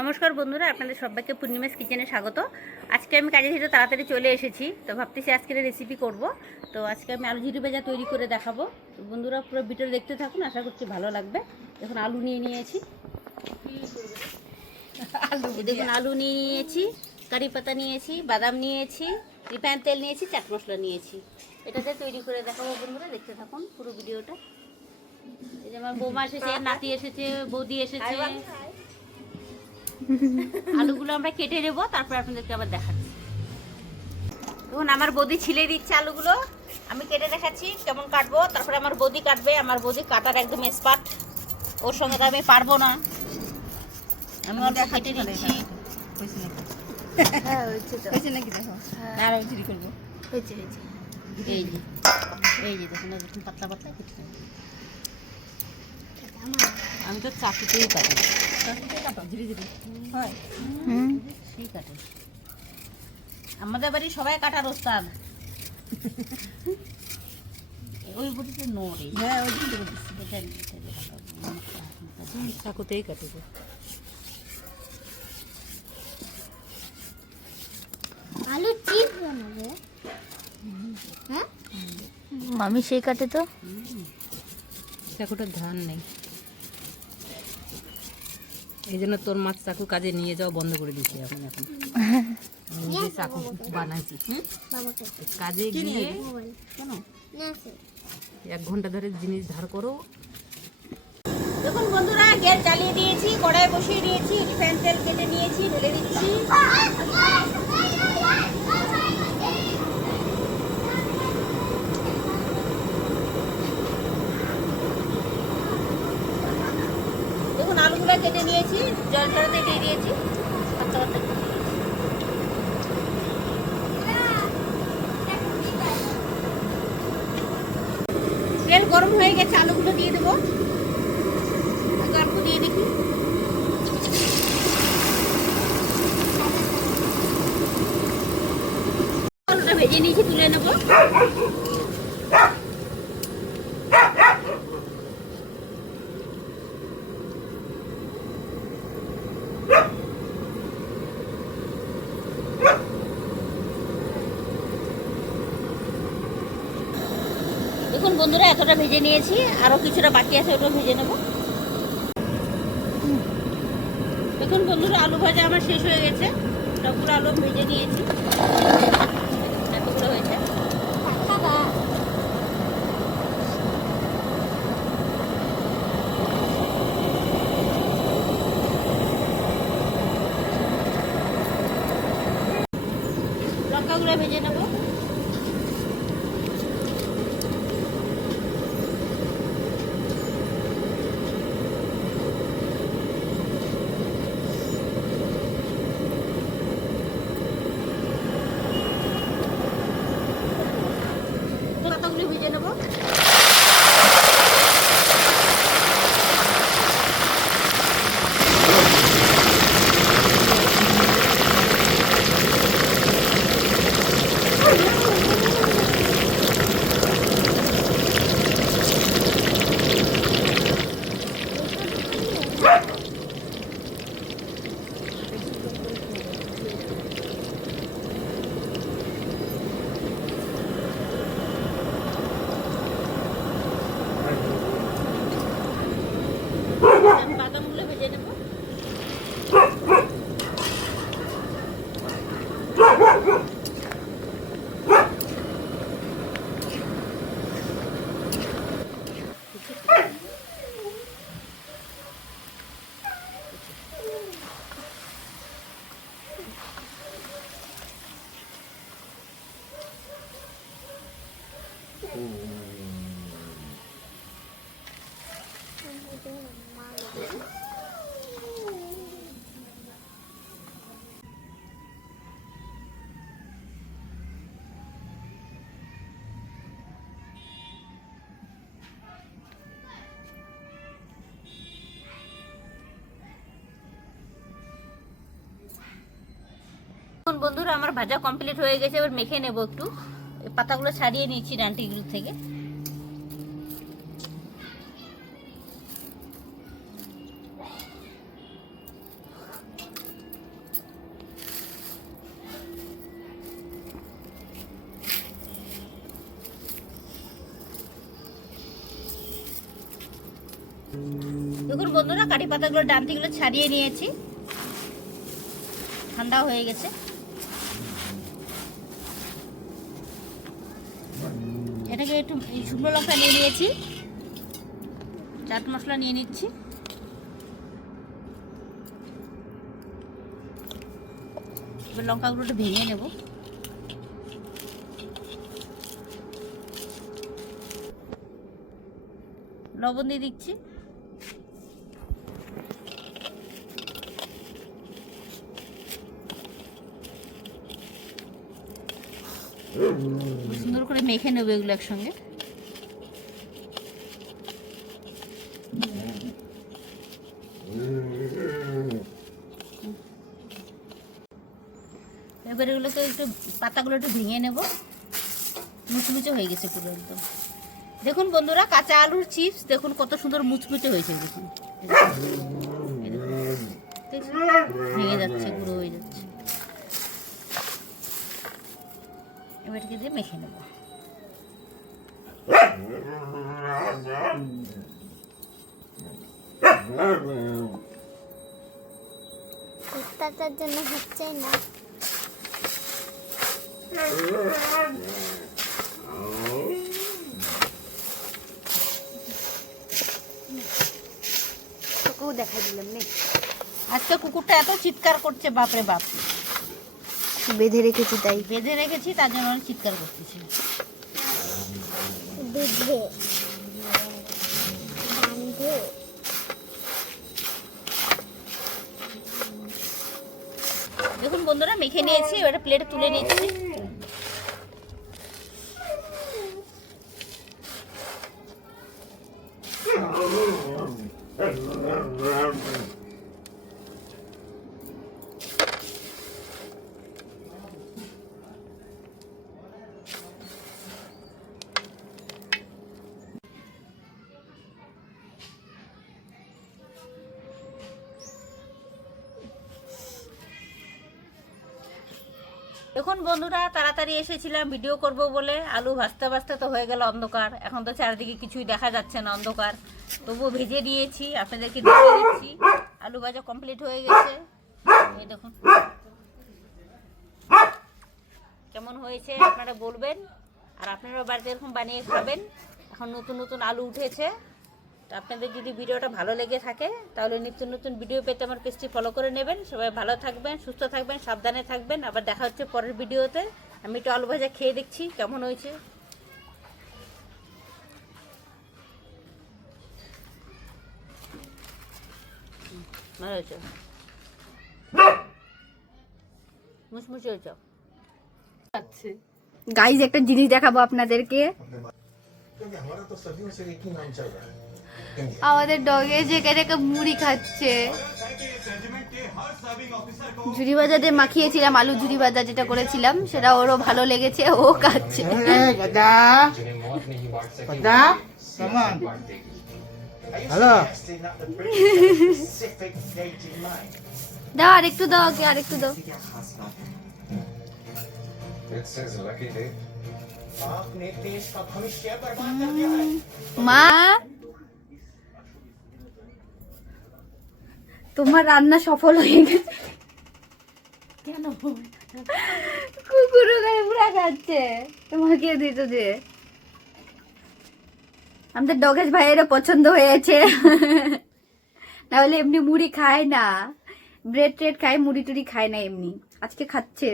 নমস্কার বন্ধুরা, আপনাদের সবাইকে পূর্ণিমাস কিচেনে স্বাগত। আজকে আমি কাজে থেকে তাড়াতাড়ি চলে এসেছি, তো ভাবতেছি আজকের রেসিপি করব। তো আজকে আমি আলু ঝিরি ভাজা তৈরি করে দেখাবো। তো বন্ধুরা পুরো ভিডিও দেখতে থাকুন, আশা করছি ভালো লাগবে। এখন আলু নিয়ে নিয়েছি, দেখুন আলু নিয়ে নিয়েছি, কারি পাতা নিয়েছি, বাদাম নিয়েছি, রিফাইন তেল নিয়েছি, চাট মশলা নিয়েছি। এটাতে তৈরি করে দেখাবো বন্ধুরা, দেখতে থাকুন পুরো ভিডিওটা। এই যে আমার বৌমা এসেছে, নাতি এসেছে, বৌদি এসেছে। আলুগুলো আমরা কেটে নেবো, তারপর আপনাদেরকে আবার দেখাচ্ছি। দেখুন আমার বৌদি ছিলে দিচ্ছে আলুগুলো, আমি কেটে দেখাচ্ছি কেমন কাটবো। তারপরে আমার বৌদি কাটবে, আমার বৌদি কাটার একদম এক্সপার্ট, ওর সঙ্গে তো আমি পারবো না। আমি অল্প কেটে দিচ্ছি। এই যে দেখুন এরকম পাতলা পাতলা কেটে নেব। আমি তো চাকুতেই কাটি, ধীরে ধীরে হয় সেই কাটে। আমাদের বাড়ি সবাই কাটার ওস্তাদ। ওই বুঝতে নড়ে, হ্যাঁ ওই চাকুতেই কাটে। আলু চিপস বানাবে, হ্যাঁ মামি সেই কাটে তো। চাকুটার ধান নেই, এই জন্য তোর মাছ চাকু কাজে নিয়ে যাওয়া বন্ধ করে দিচ্ছি এখন। নিজে চাকু বানাইছি কাজে গিয়ে। কেন 1 ঘন্টা ধরে জিনিস ধার করো। দেখুন বন্ধুরা, গ্যাস জ্বালিয়ে দিয়েছি, কড়াই বসিয়ে দিয়েছি, রিফাইন তেল কেটে নিয়েছি, ঢেলে দিচ্ছি। দেখুন আলুগুলো কেটে নিয়েছি, জলটাতে দিয়ে দিয়েছি, পাতলা পাতলা। তেল গরম হয়ে গেছে, আলুগুলো দিয়ে দেবো। অল্প দিয়ে দেখি। আলুটা ভেজে নিয়েছি, তুলে নেবো। দেখুন বন্ধুরা, এতটা ভেজে নিয়েছি, আরো কিছুটা বাকি আছে, ওটা ভেজে নেব। দেখুন বন্ধুরা, আলু ভাজা আমার শেষ হয়ে গেছে, সবগুলো আলু ভেজে নিয়েছি, এতগুলো হয়েছে। লঙ্কাগুলো ভেজে নেব। পাতাগুলো ভেজে নেব। বাদামগুলো ভেজে নেব। বন্ধুরা, আমার ভাজা কমপ্লিট হয়ে গেছে, এবার মেখে নেব একটু। পাতাগুলো ছাড়িয়ে নিচ্ছি ডান্টিগুলো থেকে। দেখুন বন্ধুরা, কারি পাতাগুলো ডান্তিগুলো ছাড়িয়ে নিয়েছি, ঠান্ডা হয়ে গেছে। এটাকে একটু শুকনো লঙ্কা নিয়ে নিয়েছি, চাট মশলা নিয়ে নিচ্ছি, এবার লঙ্কাগুলো একটু ভেঙে নেব। লবণ দিয়ে দিচ্ছি, সুন্দর করে মেখে নেবো এগুলো একসঙ্গে। এবার এগুলোকে একটু পাতাগুলো একটু ভেঙে নেব, মুচমুচে হয়ে গেছে পুরো একদম। দেখুন বন্ধুরা, কাঁচা আলুর চিপস দেখুন কত সুন্দর মুচমুচে হয়েছে। দেখুন ভেঙে যাচ্ছে, গুঁড়ো হয়ে যাচ্ছে। এবারকে দিয়ে মেখে নেব। কুত্তাটার জন্য হচ্ছে না। তোকেও দেখা দিলাম নে। আজকে কুকুরটা এত চিৎকার করছে, বাপরে বাপ। বেঁধে রেখেছি, তাই বেঁধে রেখেছি, তার জন্য অনেক চিৎকার করতেছে। বেঁধে বাঁধে দেখুন বন্ধুরা, মেখে নিয়েছি, এবারে প্লেটে তুলে নিচ্ছি। দেখুন বন্ধুরা, তাড়াতাড়ি এসেছিলাম ভিডিও করব বলে, আলু ভাজতে ভাজতে তো হয়ে গেল অন্ধকার। এখন তো চারিদিকে কিছুই দেখা যাচ্ছে না, অন্ধকার। তবুও ভেজে নিয়েছি, আপনাদেরকে দেখিয়ে দিচ্ছি। আলু ভাজা কমপ্লিট হয়ে গেছে, এই দেখুন কেমন হয়েছে আপনারা বলবেন। আর আপনারা বাড়িতে এরকম বানিয়ে খাবেন। এখন নতুন নতুন আলু উঠেছে। তো আপনাদের যদি ভিডিওটা ভালো লেগে থাকে তাহলে নিত্য নতুন ভিডিও পেতে আমার পেজটি ফলো করে নেবেন। সবাই ভালো থাকবেন, সুস্থ থাকবেন, সাবধানে থাকবেন। আবার দেখা হচ্ছে পরের ভিডিওতে। আমি একটু আলু ভাজা খেয়ে দেখছি কেমন হয়েছে। ভালো হয়েছে, মুচমুচে হয়েছে। গাইজ একটা জিনিস দেখাবো আপনাদেরকে। আমাদের ডগে যেখানে মুড়ি খাচ্ছে, ঝুরি ভাজা দিয়ে মাখিয়েছিলাম, আলু ঝুরি ভাজা যেটা করেছিলাম সেটা ওরও ভালো লেগেছে, ও খাচ্ছে। দাও আরেকটু দাও, ওকে আরেকটু দাও। মা, তোমার রান্না সফল হয়ে গেছে। কেন কুকুরও গায়ে পুরা খাচ্ছে, তোমাকে দিত যে। আমাদের ডগেশ ভাইয়েরও পছন্দ হয়েছে, নাহলে এমনি মুড়ি খায় না, ব্রেড ট্রেড খায়, মুড়ি টুড়ি খায় না এমনি, আজকে খাচ্ছে।